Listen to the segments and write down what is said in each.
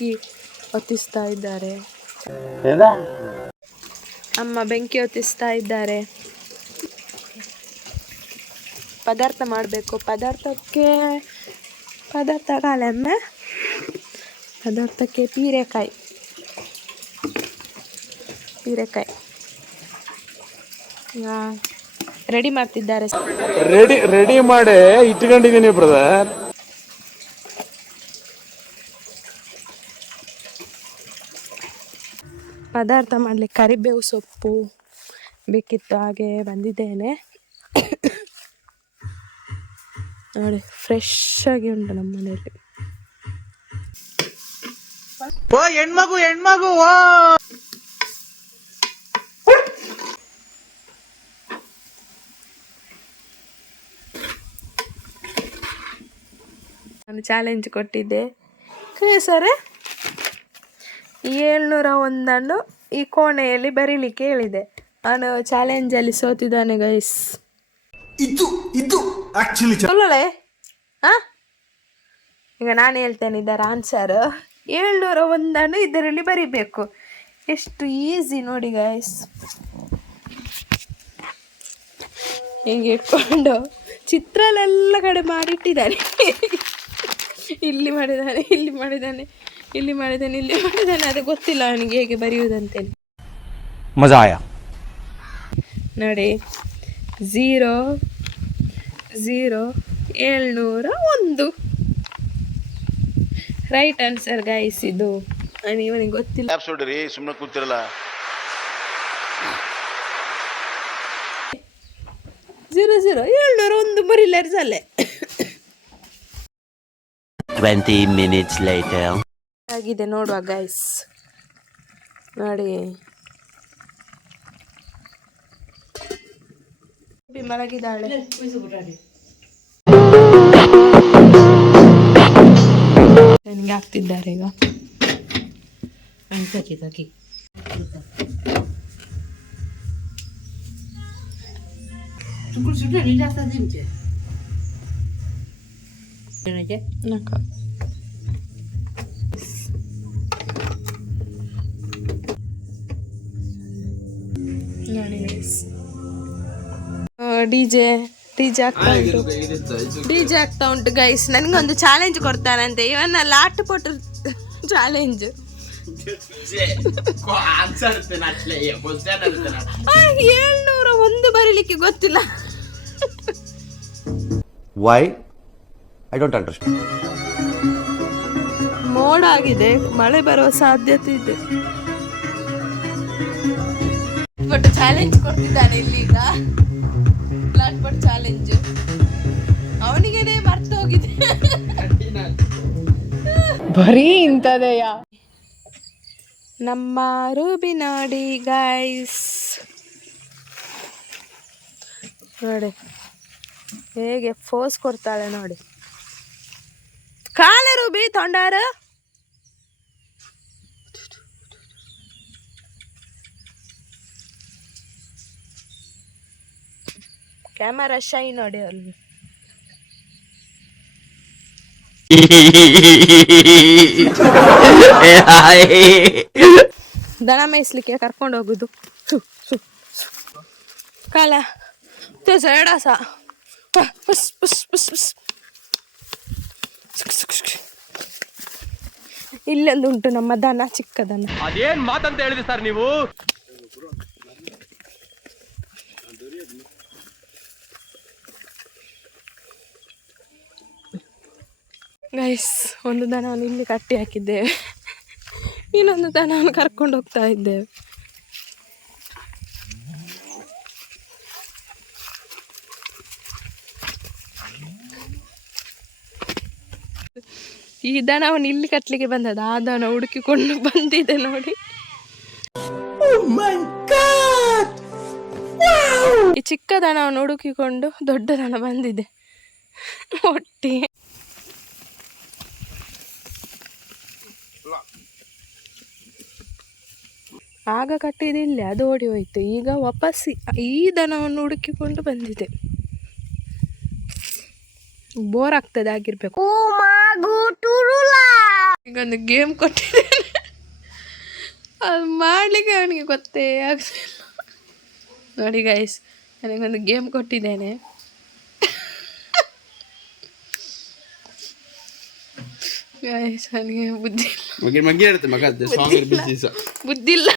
ಬೆಂಕಿ ಹೊತ್ತಿಸ್ತಾ ಇದ್ದಾರೆ. ಅಮ್ಮ ಬೆಂಕಿ ಹೊತ್ತಿಸ್ತಾ ಇದ್ದಾರೆ. ಪದಾರ್ಥ ಮಾಡಬೇಕು. ಪದಾರ್ಥಕ್ಕೆ ಪದಾರ್ಥ ಕಾಲಮ್ಮ ಪದಾರ್ಥಕ್ಕೆ ಪೀರೆಕಾಯಿ ಪೀರೆಕಾಯಿ ರೆಡಿ ಮಾಡ್ತಿದ್ದಾರೆ. ರೆಡಿ ರೆಡಿ ಮಾಡಿ ಇಟ್ಕೊಂಡಿದ್ದೀನಿ ಬ್ರದರ್ ಪದಾರ್ಥ ಮಾಡಲಿಕ್ಕೆ ಕರಿಬೇವು ಸೊಪ್ಪು ಬೇಕಿತ್ತು ಹಾಗೆ ಬಂದಿದ್ದೇನೆ. ನೋಡಿ ಫ್ರೆಶ್ ಆಗಿ ಉಂಟು ನಮ್ಮ ಮನೆಯಲ್ಲಿ. ಓ ಹೆಣ್ಮಗು ಹೆಣ್ಮಗು ಓ! ನಾನು ಚಾಲೆಂಜ್ ಕೊಟ್ಟಿದ್ದೆ. ಸರ್? ಏಳ್ನೂರ ಒಂದನ್ನು ಈ ಕೋಣೆಯಲ್ಲಿ ಬರೀಲಿಕ್ಕೆ ಹೇಳಿದೆ. ನಾನು ಚಾಲೆಂಜಲ್ಲಿ ಸೋತಿದ್ದಾನೆ ಗೈಸ್ ಇದು ಇದು ಆಕ್ಚುಲಿ ಚಲೋಳೆ ಆ? ಈಗ ನಾನು ಹೇಳ್ತೇನೆ ಇದರ ಆನ್ಸರ್ ಏಳ್ನೂರ ಒಂದನ್ನು ಇದರಲ್ಲಿ ಬರಿಬೇಕು. ಎಷ್ಟು ಈಸಿ ನೋಡಿ ಗೈಸ್ ಹೀಗೆ ಇಟ್ಕೊಂಡು ಚಿತ್ರಲೆಲ್ಲ ಕಡೆ ಮಾಡಿಟ್ಟಿದ್ದಾನೆ ಇಲ್ಲಿ ಮಾಡಿದ್ದಾನೆ ಇಲ್ಲಿ ಮಾಡಿದ್ದಾನೆ ಇಲ್ಲಿ ಮಾಡಿದ್ದಾನೆ ಇಲ್ಲಿ ಮಾಡಿದ್ದಾನೆ ಅದು ಗೊತ್ತಿಲ್ಲ ಅವನಿಗೆ ಹೇಗೆ ಬರೆಯುವುದಂತೇಳಿ. ಮಜಾ ಆಯಾ ನೋಡಿ ಝೀರೋ ಝೀರೋ ಏಳ್ನೂರ ಒಂದು. ರೈಟ್ ಆನ್ಸರ್ ಗೈಸ್ ಇದು. ನಾನು ಇವನಿಗೆ ಗೊತ್ತಿಲ್ಲ. ಸುಡ್ರಿ ಸುಮ್ಮನೆ ಕೂತಿರಲ್ಲ. ಝೀರೋ ಝೀರೋ ಏಳ್ನೂರ ಒಂದು ಬರೀಲಾರ್ಸಲ್ಲೇ 20 minutes later. ಆಗಿದೆ ನೋಡುವ ಗೈಸ್ ನೋಡಿ. ಮಲಗಿದ್ದಾಳೆ. ನನಗೆ ಆಗ್ತಿದ್ದಾರೆ ಈಗ. ನಕ ನೋಡಿ ಡಿ ಜೆ ಡಿ ಜೆ ಆಗ್ತಾ ಉಂಟು. ಡಿ ಜೆ ಆಗ್ತಾ ಉಂಟು ಗೈಸ್ ನನಗೊಂದು ಚಾಲೆಂಜ್ ಕೊಡ್ತಾನಂತೆ. ಇವನ್ನ ಲಾಟ್ ಪೊಟ್ಟು ಚಾಲೆಂಜ್ ಏಳ್ನೂರ ಒಂದು ಬರೀಲಿಕ್ಕೆ ಗೊತ್ತಿಲ್ಲ. ವೈ ಐ ಡೋಂಟ್ ಅಂಡರ್ಸ್ಟ್ಯಾಂಡ್ ಮೋಡ ಆಗಿದೆ ಮಳೆ ಬರುವ ಸಾಧ್ಯತೆ ಇದೆ. ಬಟ್ ಚಾಲೆಂಜ್ ಕೊಡ್ತಿದ್ದಾನೆ ಇಲ್ಲಿ ಲಾಟ್ ಬಟ್ ಚಾಲೆಂಜ್ ಅವನಿಗೇನೆ ಮರ್ತು ಹೋಗಿದೆ. ಬರೀ ಇಂಥದೆಯ? ನಮ್ಮ ರೂಬಿ ನೋಡಿ ಗೈಸ್ ನೋಡಿ ಹೇಗೆ ಫೋಸ್ ಕೊಡ್ತಾಳೆ ನೋಡಿ. ಕಾಲ ರೂಬಿ ತೊಂಡಾರ. ಕ್ಯಾಮರಾ ಶೈ ನೋಡಿ ಅಲ್ಲಿ ದನ ಮೇಯಿಸ್ಲಿಕ್ಕೆ ಕರ್ಕೊಂಡು ಹೋಗುದು. ಕಾಲ. ಸುಕ್. ಇಲ್ಲೊಂದು ಉಂಟು ನಮ್ಮ ದನ ಚಿಕ್ಕದನ್ನ ದನ. ಅದೇನ್ ಮಾತಂತ ಹೇಳಿದ್ರಿ ಸರ್ ನೀವು? ಗೈಸ್ ಒಂದು ದನವನ್ನು ಇಲ್ಲಿ ಕಟ್ಟಿ ಹಾಕಿದ್ದೇವೆ ಇನ್ನೊಂದು ದನವನ್ನು ಕರ್ಕೊಂಡು ಹೋಗ್ತಾ ಇದ್ದೇವೆ ಈ ದನವನ್ನು ಇಲ್ಲಿ ಕಟ್ಟಲಿಕ್ಕೆ ಬಂದದ? ಆ ದನ ಹುಡುಕಿಕೊಂಡು ಬಂದಿದೆ ನೋಡಿ. ಈ ಚಿಕ್ಕ ದನವನ್ನು ಹುಡುಕಿಕೊಂಡು ದೊಡ್ಡ ದನ ಬಂದಿದೆ. ಒಟ್ಟಿಗೆ ಆಗ ಕಟ್ಟಿದಿಲ್ಲ ಅದು ಓಡಿ ಹೋಯ್ತು. ಈಗ ವಾಪಸ್ ಈ ದನವನ್ನು ಹುಡುಕಿಕೊಂಡು ಬಂದಿದೆ. ಬೋರ್ ಆಗ್ತದೆ ಆಗಿರ್ಬೇಕು. ಈಗೊಂದು ಗೇಮ್ ಕೊಟ್ಟಿದ್ದೇನೆ. ಅದು ಮಾಡಲಿಕ್ಕೆ ಅವನಿಗೆ ಗೊತ್ತೇ ಆಗ್ತಿಲ್ಲ. ನೋಡಿ ಗೈಸ್ ನನಗೊಂದು ಗೇಮ್ ಕೊಟ್ಟಿದ್ದೇನೆ. ಗೈಸ್ ನನಗೆ ಬುದ್ಧಿ ಇಲ್ಲ. ಬುದ್ಧಿಲ್ಲ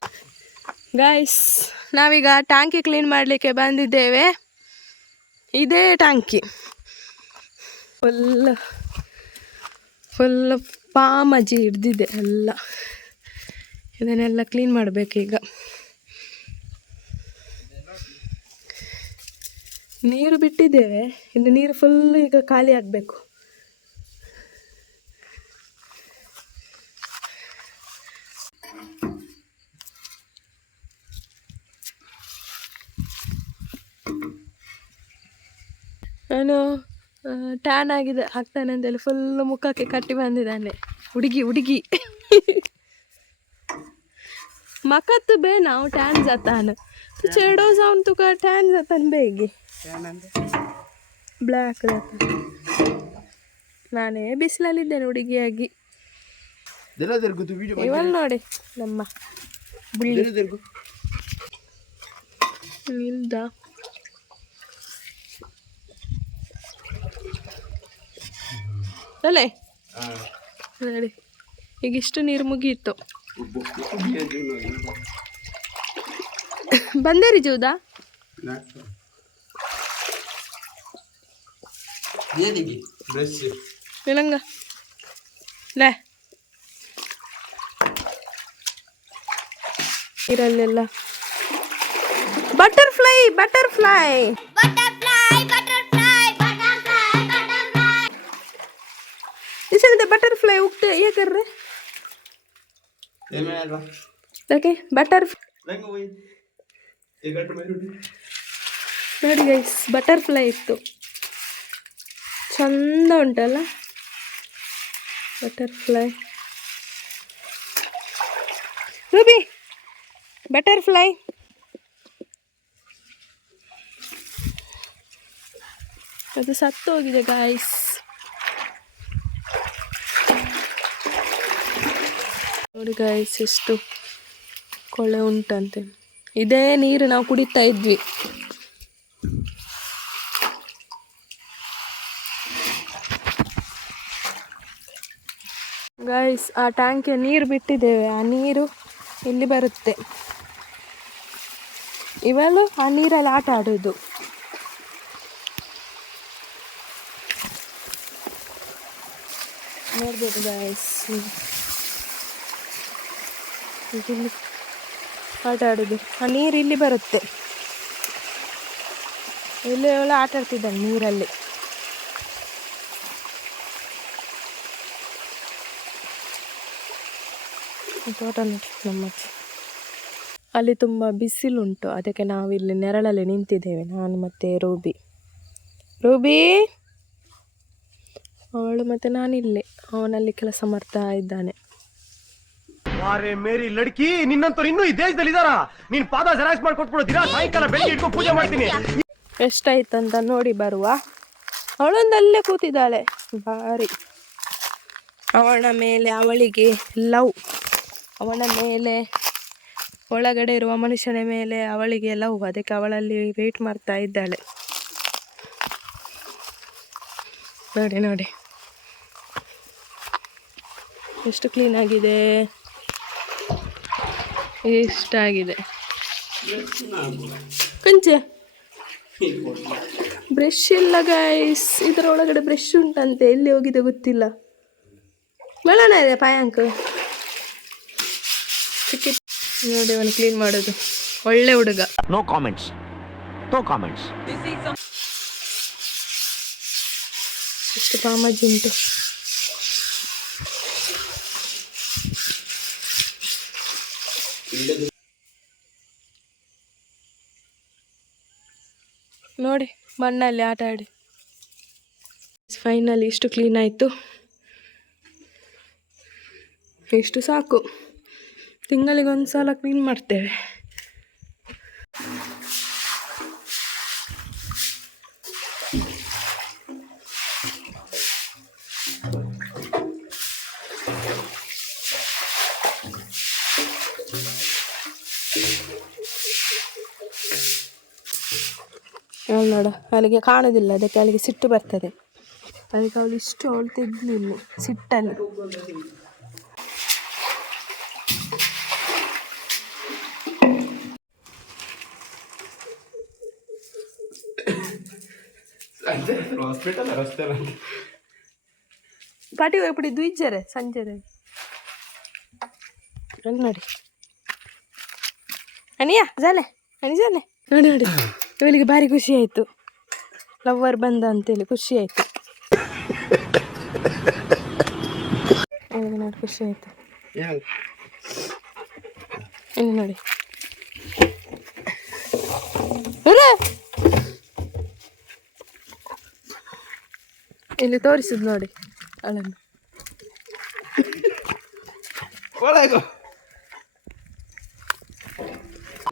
ಗಾಯ್ಸ್ ನಾವೀಗ ಟ್ಯಾಂಕಿ ಕ್ಲೀನ್ ಮಾಡಲಿಕ್ಕೆ ಬಂದಿದ್ದೇವೆ. ಇದೇ ಟ್ಯಾಂಕಿ. ಫುಲ್ ಫುಲ್ ಪಾಮಜಿ ಹಿಡ್ದಿದೆ ಎಲ್ಲ. ಇದನ್ನೆಲ್ಲ ಕ್ಲೀನ್ ಮಾಡಬೇಕೀಗ. ನೀರು ಬಿಟ್ಟಿದ್ದೇವೆ. ಇನ್ನು ನೀರು ಫುಲ್ ಈಗ ಖಾಲಿ ಆಗಬೇಕು. ನಾನು ಟ್ಯಾನ್ ಆಗಿದೆ ಆಗ್ತಾನೆ ಅಂತೇಳಿ ಫುಲ್ ಮುಖಕ್ಕೆ ಕಟ್ಟಿ ಬಂದಿದ್ದಾನೆ. ಹುಡುಗಿ ಹುಡುಗಿ. ಮಕತ್ತು ಬೇ ನಾವು ಟ್ಯಾನ್ ಜತಾನ. ಚೆಡೋ ಸೌನ್ ತುಕ ಟ್ಯಾನ್ ಜತಾನ ಬೇಗಿ ಬ್ಲ್ಯಾಕ್ ನಾನೇ ಬಿಸಿಲಲ್ಲಿದ್ದೇನೆ ಹುಡುಗಿಯಾಗಿ. ಇವಲ್ಲಿ ಇವಲ್ ನೋಡಿ ನಮ್ಮ ಇಲ್ದ. ಅಲ್ಲೇ ನೋಡಿ. ಈಗ ಇಷ್ಟು ನೀರು ಮುಗಿಯಿತು. ಬಂದೇರಿ ಬ್ರಷ್. ವಿಲಂಗ ಲೇ. ನೀರಲ್ಲೆಲ್ಲ. ಬಟರ್ಫ್ಲೈ ಬಟರ್ಫ್ಲೈ ಹಿಂದೆ ಬಟರ್ಫ್ಲೈ ಹೋಗ್ತೆ ಯಾಕರ್ರೆ ಓಕೆ ಬಟರ್ ನೋಡಿ. ಗೈಸ್ ಬಟರ್ಫ್ಲೈ ಇತ್ತು. ಚಂದ ಉಂಟಲ್ಲ? ಬಟರ್ಫ್ಲೈ ರೂಬಿ ಬಟರ್ಫ್ಲೈ ಅದು ಸತ್ತು ಹೋಗಿದೆ ಗಾಯ್ಸ್ ನೋಡಿ ಗಾಯ್ಸ್ ಎಷ್ಟು ಕೊಳೆ ಉಂಟಂತೆ. ಇದೇ ನೀರು ನಾವು ಕುಡಿತಾ ಇದ್ವಿ. ಗೈಸ್ ಆ ಟ್ಯಾಂಕಿಯ ನೀರು ಬಿಟ್ಟಿದ್ದೇವೆ. ಆ ನೀರು ಇಲ್ಲಿ ಬರುತ್ತೆ. ಇವೆಲ್ಲ ಆ ನೀರಲ್ಲಿ ಆಟ ಆಡೋದು. ನೋಡ್ಬೋದು ಗೈಸ್ ಇಲ್ಲಿ ಆಟ ಆಡೋದು. ಆ ನೀರು ಇಲ್ಲಿ ಬರುತ್ತೆ. ಇಲ್ಲಿ ಅವಳು ಆಟ ಆಡ್ತಿದ್ದಾಳೆ ನೀರಲ್ಲಿ. ತೋಟ ನೋಡಿ ನಮ್ಮ ಅಜ್ಜಿ. ಅಲ್ಲಿ ತುಂಬ ಬಿಸಿಲುಂಟು. ಅದಕ್ಕೆ ನಾವಿಲ್ಲಿ ನೆರಳಲ್ಲಿ ನಿಂತಿದ್ದೇವೆ. ನಾನು ಮತ್ತು ರೂಬಿ. ರೂಬಿ! ಅವಳು ಮತ್ತು ನಾನಿಲ್ಲಿ. ಅವನಲ್ಲಿ ಕೆಲಸ ಮಾಡ್ತಾ ಇದ್ದಾನೆ. ಅರೆ ಮೇರಿ ಲಡ್ಕಿ, ನಿನ್ನಂತವ್ರು ಇನ್ನೂ ಈ ದೇಶದಲ್ಲಿ ಇದಾರ ನೀನ್ ಪಾದ ಜೆರಾಕ್ಸ್ ಮಾಡ್ಕೊಟ್ಬಿಡು ದಿನ ಸಾಯಂಕಾಲ ಬೆಳಿಗ್ಗೆ ಇಟ್ಕೊಂಡು ಪೂಜೆ ಮಾಡ್ತೀನಿ. ಎಷ್ಟಾಯ್ತಂತ ನೋಡಿ ಬರುವ. ಅವಳೊಂದಲ್ಲೇ ಕೂತಿದ್ದಾಳೆ. ಬಾರಿ. ಅವಳ ಮೇಲೆ ಅವಳಿಗೆ ಲವ್. ಅವಳ ಮೇಲೆ, ಒಳಗಡೆ ಇರುವ ಮನುಷ್ಯನ ಮೇಲೆ ಅವಳಿಗೆ ಲವ್. ಅದಕ್ಕೆ ಅವಳಲ್ಲಿ ವೇಟ್ ಮಾಡ್ತಾ ಇದ್ದಾಳೆ. ನೋಡಿ ನೋಡಿ. ಎಷ್ಟು ಕ್ಲೀನ್ ಆಗಿದೆ ಎಷ್ಟಾಗಿದೆ ಕೊಂಚ. ಬ್ರಷ್ ಇಲ್ಲ ಗೈಸ್ ಇದರ ಒಳಗಡೆ ಬ್ರಷ್ ಉಂಟಂತೆ. ಎಲ್ಲಿ ಹೋಗಿದೆ ಗೊತ್ತಿಲ್ಲ. ಮೇಳನ ಇದೆ ಪಾಯಾಂಕ್. ನೋಡಿ ಅವನು ಕ್ಲೀನ್ ಮಾಡೋದು. ಒಳ್ಳೆ ಹುಡುಗ. ನೋ ಕಾಮೆಂಟ್ಸ್ ನೋ ಕಾಮೆಂಟ್ಸ್ ಎಷ್ಟು ಕಾಮಾಜಿ ಉಂಟು. ನೋಡಿ ಮಣ್ಣಲ್ಲಿ ಆಟ ಆಡಿ. ಫೈನಲಿ ಇಷ್ಟು ಕ್ಲೀನ್ ಆಯಿತು. ಇಷ್ಟು ಸಾಕು. ತಿಂಗಳಿಗೊಂದು ಸಲ ಕ್ಲೀನ್ ಮಾಡ್ತೇವೆ. ನೋಡು ಅವಳಿಗೆ ಕಾಣೋದಿಲ್ಲ ಅದಕ್ಕೆ ಅವಳಿಗೆ ಸಿಟ್ಟು ಬರ್ತದೆ. ಅದಕ್ಕೆ ಅವಳು ಇಷ್ಟು ಅವಳು ತೆಗ್ಲಿಲ್ಲ ಸಿಟ್ಟಲ್ಲಿ. ಪಾಟಿ ಹೋಗ್ಬಿಡಿ ದ್ವಿಜ್ಜರೆ ಸಂಜೆ ಅಲ್ಲಿ ನೋಡಿ. ಅನಿಯ ಜಾಲೆ ಅನಿ ಜಾಲೆ ನೋಡಿ ನೋಡಿ. ಇವಳಿಗೆ ಭಾರಿ ಖುಷಿ ಆಯಿತು. ಲವ್ವರ್ ಬಂದ ಅಂತೇಳಿ ಖುಷಿ ಆಯಿತು. ಅವಳಿಗೆ ನೋಡಿ ಖುಷಿ ಆಯಿತು. ಇಲ್ಲಿ ನೋಡಿ. ಇಲ್ಲಿ ತೋರಿಸುದು ನೋಡಿ ಅವಳನ್ನು.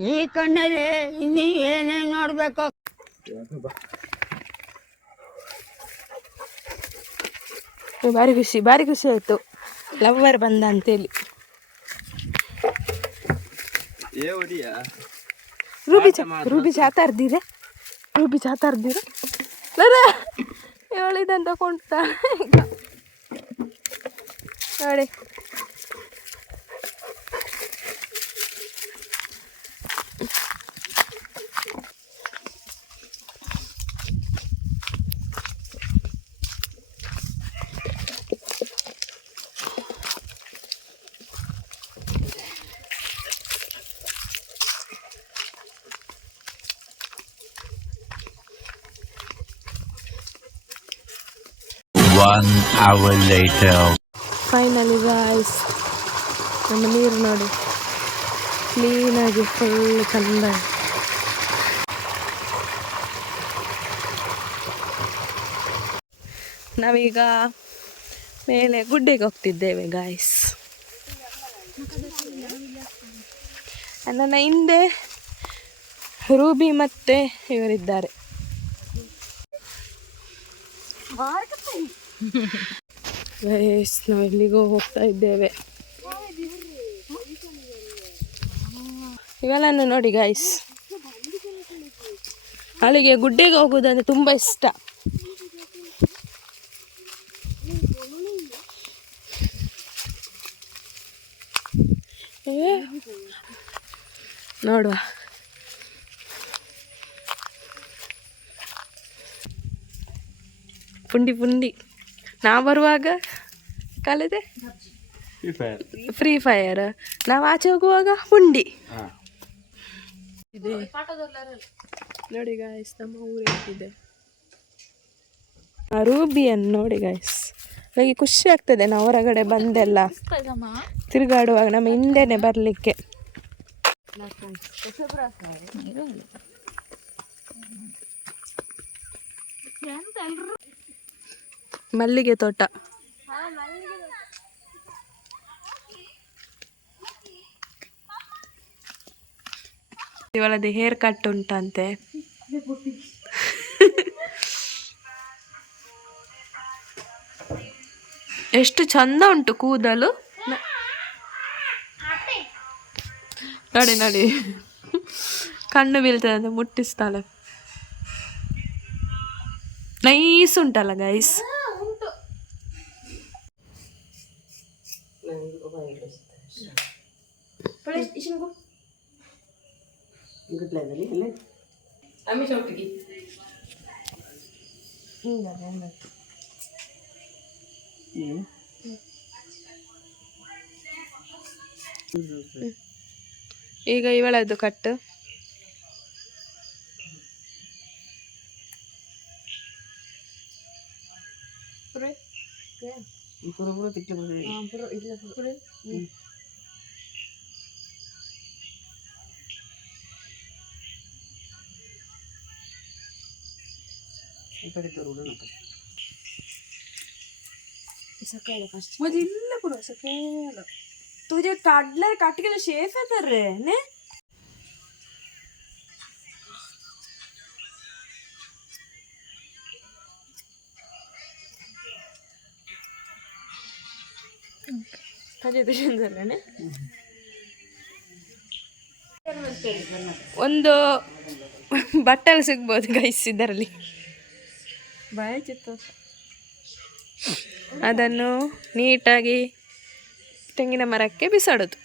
ಈ ಕಣ್ಣಲ್ಲಿ ಇನ್ನೂ ಏನೇನು ನೋಡ್ಬೇಕು? ಭಾರಿ ಖುಷಿ ಭಾರಿ ಖುಷಿ ಆಯಿತು. ಲವ್ವರ್ ಬಂದ ಅಂತೇಳಿ. ರೂಬಿ ಚಾ ರೂಬಿ ಚಾ ತರ್ದಿರೆ ರೂಬಿ ಚಾ ತರ್ದಿರೆ ಹೇಳಿದಂತ ಕೊಂಡ್ತಾ ಈಗ. ನೋಡಿ. One hour later. Finally guys ನಮ್ಮ ನೀರು ನೋಡಿ ಕ್ಲೀನಾಗಿ ಫುಲ್ ಚಂದ. ನಾವೀಗ ಮೇಲೆ ಗುಡ್ಡೆಗೆ ಹೋಗ್ತಿದ್ದೇವೆ ಗಾಯ್ಸ್ ನನ್ನ ಹಿಂದೆ ರೂಬಿ ಮತ್ತೆ ಇವರಿದ್ದಾರೆ. ಗೈಸ್, ನಾವು ಎಲ್ಲಿಗೋ ಹೋಗ್ತಾ ಇದ್ದೇವೆ. ಇವೆಲ್ಲ ನೋಡಿ ಗೈಸ್. ಅಲ್ಲಿಗೆ ಗುಡ್ಡೆಗೆ ಹೋಗುವುದಂದ್ರೆ ತುಂಬ ಇಷ್ಟ. ನೋಡುವ. ಪುಂಡಿ ಪುಂಡಿ. ನಾ ಬರುವಾಗ ಕಲಿದೆ? ಫ್ರೀ ಫೈರ್ ನಾವು ಆಚೆ ಹೋಗುವಾಗ ಹುಂಡಿ. ಇದೆ. ನೋಡಿ ಗಾಯ್ಸ್ ನಮ್ಮ ಊರಿದೆ ರೂಬಿಯನ್ ರೂಬಿಯನ್ನು ನೋಡಿ ಗಾಯ್ಸ್ ಹಾಗೆ ಖುಷಿ ಆಗ್ತದೆ ನಾವು ಹೊರಗಡೆ ಬಂದೆಲ್ಲ. ತಿರುಗಾಡುವಾಗ ನಮ್ಮ ಹಿಂದೆನೆ ಬರಲಿಕ್ಕೆ. ಮಲ್ಲಿಗೆ ತೋಟ ಇವಳದ್ದು ಹೇರ್ ಕಟ್ ಉಂಟಂತೆ ಎಷ್ಟು ಚಂದ ಉಂಟು ಕೂದಲು? ನ- ನೋಡಿ ನೋಡಿ. ಕಣ್ಣು ಬೀಳ್ತದೆ ಅಂತ ಮುಟ್ಟಿಸ್ತಾಳೆ. ನೈಸ್ ಉಂಟಲ್ಲ ಗೈಸ್ ಈಗ ಇವಳದ್ದು ಕಟ್ಟು मुझे इल्ल पुरो सकेल तुझे काढलं काट के शेफ है तर रे ने ಅದೇ ಒಂದು ಬಟ್ಟಲು ಸಿಗ್ಬೋದು ಗೈಸ್ ಇದರಲ್ಲಿ ಬಾಯ ಚಿತ್ತ ಅದನ್ನು ನೀಟಾಗಿ ತೆಂಗಿನ ಮರಕ್ಕೆ ಬಿಸಾಡೋದು.